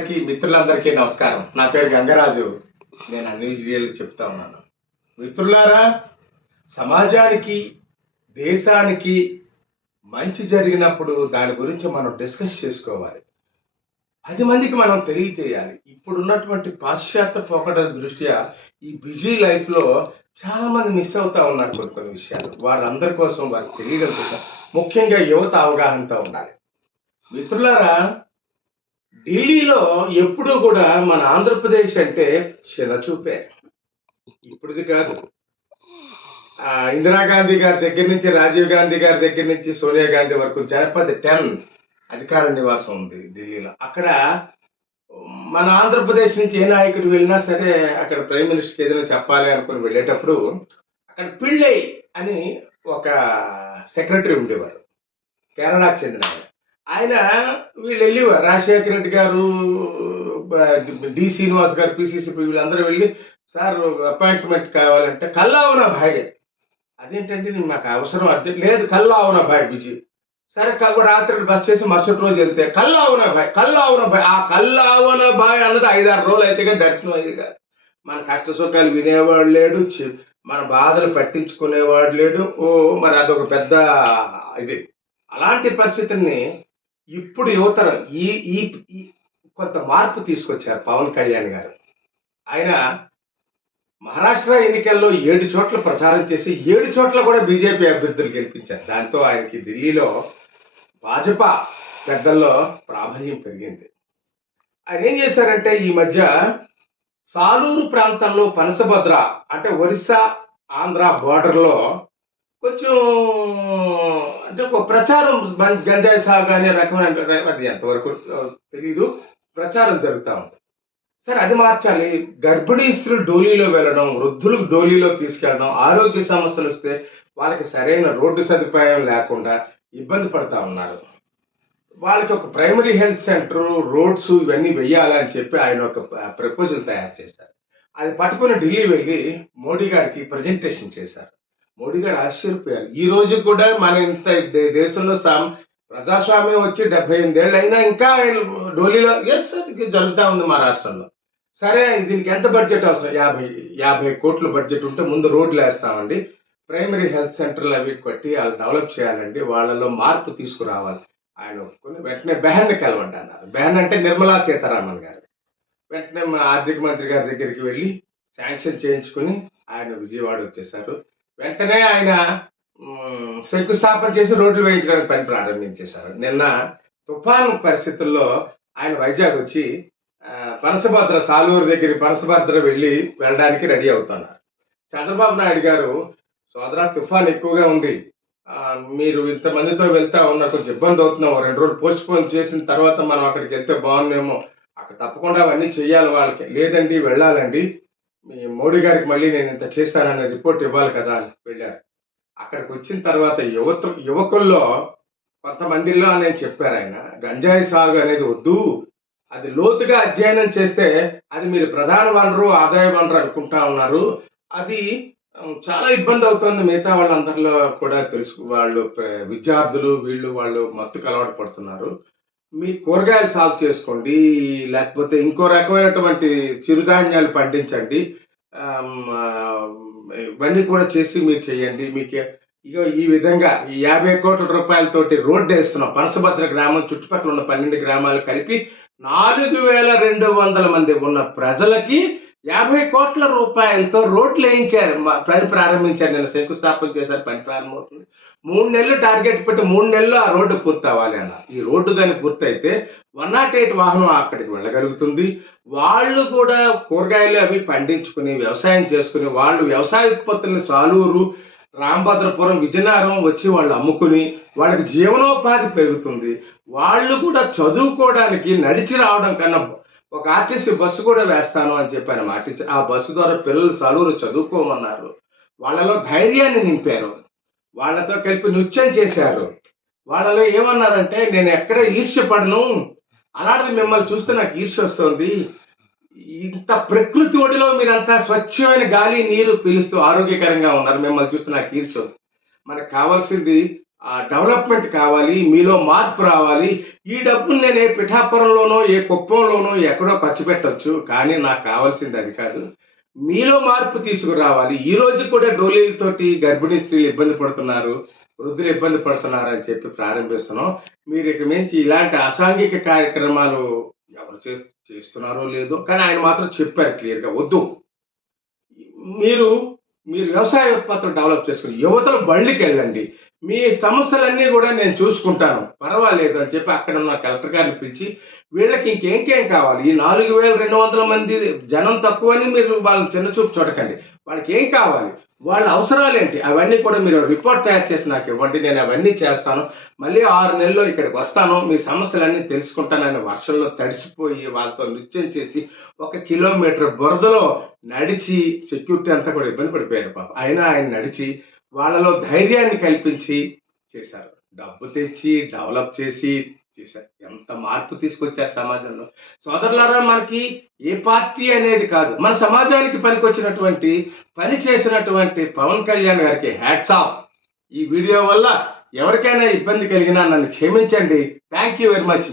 మిత్రులందరికీ నమస్కారం. నా పేరు గంగరాజు. నేను అన్ని విజయాలు చెప్తా ఉన్నాను. మిత్రులారా, సమాజానికి, దేశానికి మంచి జరిగినప్పుడు దాని గురించి మనం డిస్కస్ చేసుకోవాలి. 10 మందికి మనం తెలియజేయాలి. ఇప్పుడున్నటువంటి పాశ్చాత్య పోకడ దృష్ట్యా ఈ బిజీ లైఫ్‌లో చాలామంది మిస్ అవుతా ఉన్నారు కొన్ని కొన్ని విషయాలు. వారందరి కోసం, వారికి తెలియడం కోసం ముఖ్యంగా యువత అవగాహనతో ఉండాలి. మిత్రులారా, ఢిల్లీలో ఎప్పుడూ కూడా మన ఆంధ్రప్రదేశ్ అంటే చిన్నచూపే. ఇప్పుడుది కాదు. ఇందిరాగాంధీ గారి దగ్గర నుంచి, రాజీవ్ గాంధీ గారి దగ్గర నుంచి, సోనియా గాంధీ వరకు జనపద 10 అధికార నివాసం ఉంది ఢిల్లీలో. అక్కడ మన ఆంధ్రప్రదేశ్ నుంచి ఏ నాయకుడు వెళ్ళినా సరే అక్కడ ప్రైమ్ మినిస్టర్కి ఏదైనా చెప్పాలి అనుకుని వెళ్ళేటప్పుడు అక్కడ పిళ్ళై అని ఒక సెక్రటరీ ఉండేవారు, కేరళకు చెందిన ఆయన. ఆయన వీళ్ళు వెళ్ళేవారు, రాజశేఖర రెడ్డి గారు, డి శ్రీనివాస్ గారు, పిసిసి వీళ్ళందరూ వెళ్ళి, సార్ అపాయింట్మెంట్ కావాలంటే కల్లా అవునా భాయ్, అదేంటంటే మాకు అవసరం అర్జెంట్ లేదు, కల్లా అవునా భాయ్ బిజీ. సరే రాత్రి బస్ చేసి మరుసటి రోజు వెళ్తే కల్లా అవునా భాయ్, కల్లా అవునా భాయ్. ఆ కల్లా అవునా భాయ్ అన్నది 5-6 రోజులు అయితే కానీ దర్శనం అయ్యేది కాదు. మన కష్ట సుఖాలు వినేవాడు లేడు, మన బాధలు పట్టించుకునేవాడు లేడు. మరి అదొక పెద్ద ఇది. అలాంటి పరిస్థితుల్ని ఇప్పుడు యువతరం ఈ ఈ ఈ కొంత మార్పు తీసుకొచ్చారు పవన్ కళ్యాణ్ గారు. ఆయన మహారాష్ట్ర ఎన్నికల్లో 7 చోట్ల ప్రచారం చేసి 7 చోట్ల కూడా బీజేపీ అభ్యర్థులు గెలిపించారు. దాంతో ఆయనకి ఢిల్లీలో భాజపా పెద్దల్లో ప్రాబల్యం పెరిగింది. ఆయన ఏం చేశారంటే ఈ మధ్య సాలూరు ప్రాంతంలో పనసభద్ర అంటే ఒరిస్సా ఆంధ్ర బోర్డర్లో కొంచెం అంటే ఒక ప్రచారం, గంజాయి సాగు అనే రకమైన, అది ఎంతవరకు తెలీదు, ప్రచారం జరుగుతూ ఉంది. సరే అది మార్చాలి. గర్భిణీ స్త్రీలు డోలీలో వెళ్ళడం, వృద్ధులకు డోలీలో తీసుకెళ్ళడం, ఆరోగ్య సమస్యలు వస్తే వాళ్ళకి సరైన రోడ్డు సదుపాయం లేకుండా ఇబ్బంది పడుతూ ఉన్నారు. వాళ్ళకి ఒక ప్రైమరీ హెల్త్ సెంటర్, రోడ్స్ ఇవన్నీ వెయ్యాలని చెప్పి ఆయన ఒక ప్రపోజల్ తయారు చేశారు. అది పట్టుకుని ఢిల్లీ వెళ్ళి మోడీ గారికి ప్రజెంటేషన్ చేశారు. మోడీ గారు ఆశ్చర్యపోయారు. ఈ రోజు కూడా మన ఇంత దేశంలో ప్రజాస్వామ్యం వచ్చి 78 ఏళ్ళు అయినా ఇంకా ఢిల్లీలో జరుగుతూ ఉంది మా రాష్ట్రంలో. సరే దీనికి ఎంత బడ్జెట్ అవసరం? 50 కోట్ల బడ్జెట్ ఉంటే ముందు రోడ్లు వేస్తామండి, ప్రైమరీ హెల్త్ సెంటర్లు అవి కట్టి వాళ్ళు డెవలప్ చేయాలండి, వాళ్ళలో మార్పు తీసుకురావాలి. ఆయన ఒప్పుకొని వెంటనే బెహన్ని కలవండి అన్నారు. బెహన్ అంటే నిర్మలా సీతారామన్ గారు. వెంటనే మా ఆర్థిక మంత్రి గారి దగ్గరికి వెళ్ళి శాంక్షన్ చేయించుకుని ఆయన విజయవాడ వచ్చేసారు. వెంటనే ఆయన శంకుస్థాపన చేసి రోడ్లు వేయించడానికి పని ప్రారంభించేశారు. నిన్న తుఫాను పరిస్థితుల్లో ఆయన వైజాగ్ వచ్చి పనసభద్ర, సాలూరు దగ్గర పనసభద్ర వెళ్ళడానికి రెడీ అవుతున్నారు. చంద్రబాబు నాయుడు గారు, సోదరా తుఫాన్ ఎక్కువగా ఉంది, మీరు ఇంతమందితో వెళ్తా ఉన్నారు, కొంచెం ఇబ్బంది అవుతున్నాం, 2 రోజులు పోస్ట్ పోన్ చేసిన తర్వాత మనం అక్కడికి వెళ్తే బాగుందేమో, అక్కడ తప్పకుండా అవన్నీ చెయ్యాలి వాళ్ళకి. లేదండి వెళ్ళాలండి, మీ మోడీ గారికి మళ్ళీ నేను ఇంత చేస్తాననే రిపోర్ట్ ఇవ్వాలి కదా అని వెళ్ళారు. అక్కడికి వచ్చిన తర్వాత యువకుల్లో కొంతమందిలో నేను చెప్పారు ఆయన, గంజాయి సాగు అనేది వద్దు, అది లోతుగా అధ్యయనం చేస్తే అది మీరు ప్రధాన వనరు, ఆదాయ వనరు అనుకుంటా ఉన్నారు, అది చాలా ఇబ్బంది అవుతుంది, మిగతా వాళ్ళందరిలో కూడా తెలుసు, వాళ్ళు విద్యార్థులు వాళ్ళు మత్తుకు అలవాటు పడుతున్నారు, మీ కూరగాయలు సాగు చేసుకోండి, లేకపోతే ఇంకో రకమైనటువంటి చిరుధాన్యాలు పండించండి, ఇవన్నీ కూడా చేసి మీరు చేయండి, మీకు ఇగో ఈ విధంగా ఈ 50 కోట్ల రూపాయలతోటి రోడ్డు వేస్తున్నాం, పనసభద్ర గ్రామం చుట్టుపక్కల ఉన్న 12 గ్రామాలు కలిపి 4200 మంది ఉన్న ప్రజలకి 50 కోట్ల రూపాయలతో రోడ్లు వేయించారు, పని ప్రారంభించారు. నేను శంకుస్థాపన చేశారు, పని ప్రారంభమవుతుంది. 3 నెలలు టార్గెట్ పెట్టి 3 నెలల్లో ఆ రోడ్డు పూర్తి అవ్వాలి అన్నారు. ఈ రోడ్డు కానీ పూర్తయితే 108 వాహనం అక్కడికి వెళ్ళగలుగుతుంది. వాళ్ళు కూడా కూరగాయలు అవి పండించుకుని వ్యవసాయం చేసుకుని వాళ్ళు వ్యవసాయ ఉత్పత్తుల్ని సాలూరు, రామభద్రపురం, విజయనగరం వచ్చి వాళ్ళు అమ్ముకుని వాళ్ళకి జీవనోపాధి పెరుగుతుంది. వాళ్ళు కూడా చదువుకోవడానికి నడిచి రావడం కన్నా ఒక ఆర్టీసీ బస్సు కూడా వేస్తాను అని చెప్పాను మాటించి, ఆ బస్సు ద్వారా పిల్లలు సాలూరు చదువుకోమన్నారు. వాళ్ళలో ధైర్యాన్ని నింపారు, వాళ్ళతో కలిపి నృత్యం చేశారు. వాళ్ళలో ఏమన్నారంటే, నేను ఎక్కడ ఈర్ష్యపడను, అలాంటిది మిమ్మల్ని చూస్తే నాకు ఈర్ష్య వస్తుంది, ఇంత ప్రకృతి ఒడిలో మీరంతా స్వచ్ఛమైన గాలి నీరు పీలుస్తూ ఆరోగ్యకరంగా ఉన్నారు, మిమ్మల్ని చూస్తే నాకు ఈర్ష్య. మనకు కావాల్సింది డెవలప్మెంట్ కావాలి, మీలో మార్పు రావాలి. ఈ డబ్బులు నేను ఏ పిఠాపురంలోనో, ఏ కుప్పంలోనో ఎక్కడో ఖర్చు పెట్టొచ్చు. కానీ నాకు కావాల్సింది అది కాదు. మీలో మార్పు తీసుకురావాలి. ఈ రోజు కూడా డోలీలతోటి గర్భిణీ స్త్రీలు ఇబ్బంది పడుతున్నారు, వృద్ధులు ఇబ్బంది పడుతున్నారు అని చెప్పి ప్రారంభిస్తున్నాం. మీరు ఇక మించి ఇలాంటి అసాంఘిక కార్యక్రమాలు ఎవరు చేస్తున్నారో లేదో, కానీ ఆయన మాత్రం చెప్పారు క్లియర్‌గా వద్దు. మీరు మీరు వ్యవసాయ ఉత్పత్తులు డెవలప్ చేసుకొని యువతలు బళ్ళకెళ్ళండి. మీ సమస్యలన్నీ గూడా నేను చూసుకుంటాను. పర్వాలేదు అని చెప్పి అక్కడున్న కలెక్టర్ గారిని పిలిచి, వీళ్ళకి ఇంకేం కావాలి? ఈ 4200 మంది జనం తక్కువని మీరు వాళ్ళని చిన్న చూపు చూడకండి. వాళ్ళకేం కావాలి? వాళ్ళ అవసరాలేంటి? అవన్నీ కూడా మీరు రిపోర్ట్ తయారు చేసి నాకివ్వండి. నేను అవన్నీ చేస్తాను. మళ్ళీ 6 నెలల్లో ఇక్కడికొస్తాను. మీ సమస్యలన్నీ తెలుసుకుంటానని వర్షంలో తడిసిపోయి వాళ్ళతో నృత్యం చేసి, 1 కిలోమీటర్ బురదలో నడిచి సెక్యూరిటీ అంతా కూడా ఇబ్బంది పడిపోయారు పాపం. అయినా ఆయన నడిచి వాళ్ళలో ధైర్యాన్ని కల్పించి చేశారు. డబ్బు తెచ్చి డెవలప్ చేసి చేశారు. ఎంత మార్పు తీసుకొచ్చారు సమాజంలో. సోదరులారా, మనకి ఏ పార్టీ అనేది కాదు. మన సమాజానికి పనికొచ్చినటువంటి పని చేసినటువంటి పవన్ కళ్యాణ్ గారికి హ్యాట్స్ ఆఫ్. ఈ వీడియో వల్ల ఎవరికైనా ఇబ్బంది కలిగినా నన్ను క్షమించండి. Thank you very much.